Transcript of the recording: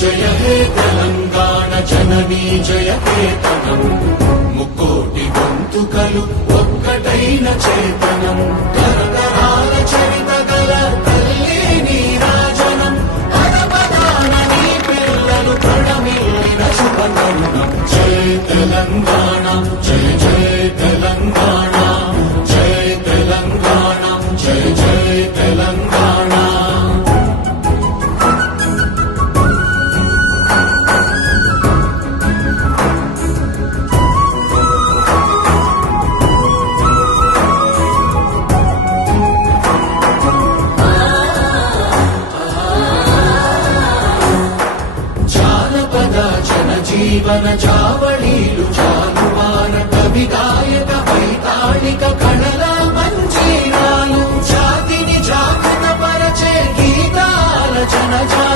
జయ హే తెలంగాణ జననీ జయ కేతనం ముక్కోటి గొంతుకలు ఒక్కటైన చేతనం తరతరాల చరిత గల తల్లి నీరాజనం పదపదాన నీ పిల్లలు ప్రణమిల్లిన శుభతరుణం జయ తెలంగాణ జయ జయ తెలంగాణ జయ తెలంగాణ జయ జయ తెలంగాణ జీవన చావళీలు చాలువాన కవి గాయక వైతాళిక కళల మంజీరాలు జాతిని జాగృత పరచే గీతాల జనజా